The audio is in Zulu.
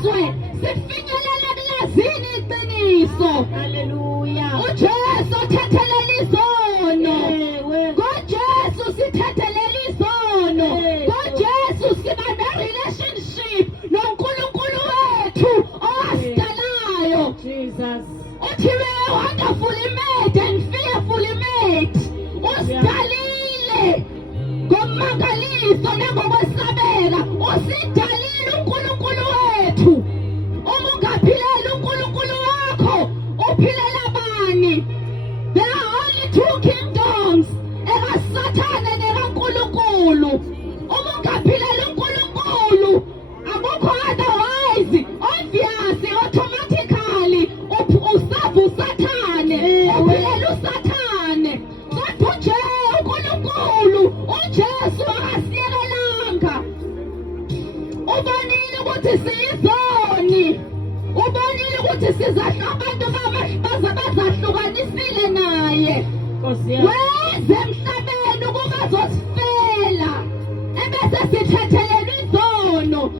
sizwe sifinyelela kulazini iqiniso. Hallelujah. uJesu uthethelela izono. Ewe. ngoJesu sithethelela izono. Ewe. ngoJesu siba ne-relationship noNkulunkulu wethu owasidalayo. Jesus. uthi we wonderfully made and fearfully made. usidalile ngomangaliso nangokwesabeka. usidalile uNkulunkulu wethu. uma ungaphilela uNkulunkulu wakho uphilela bani? There are only two kingdoms, ekaSathane nekaNkulunkulu. uma ungaphilela uNkulunkulu akukho otherwise. Obviously, automatically usavu uSathane, uphilela uSathane. Kodwa uNkulunkulu uJesu akasiyekelanga. ubonile ukuthi siyizoni. ubonile ukuthi abantu bazahlukanisile naye. Nkosi yami. weze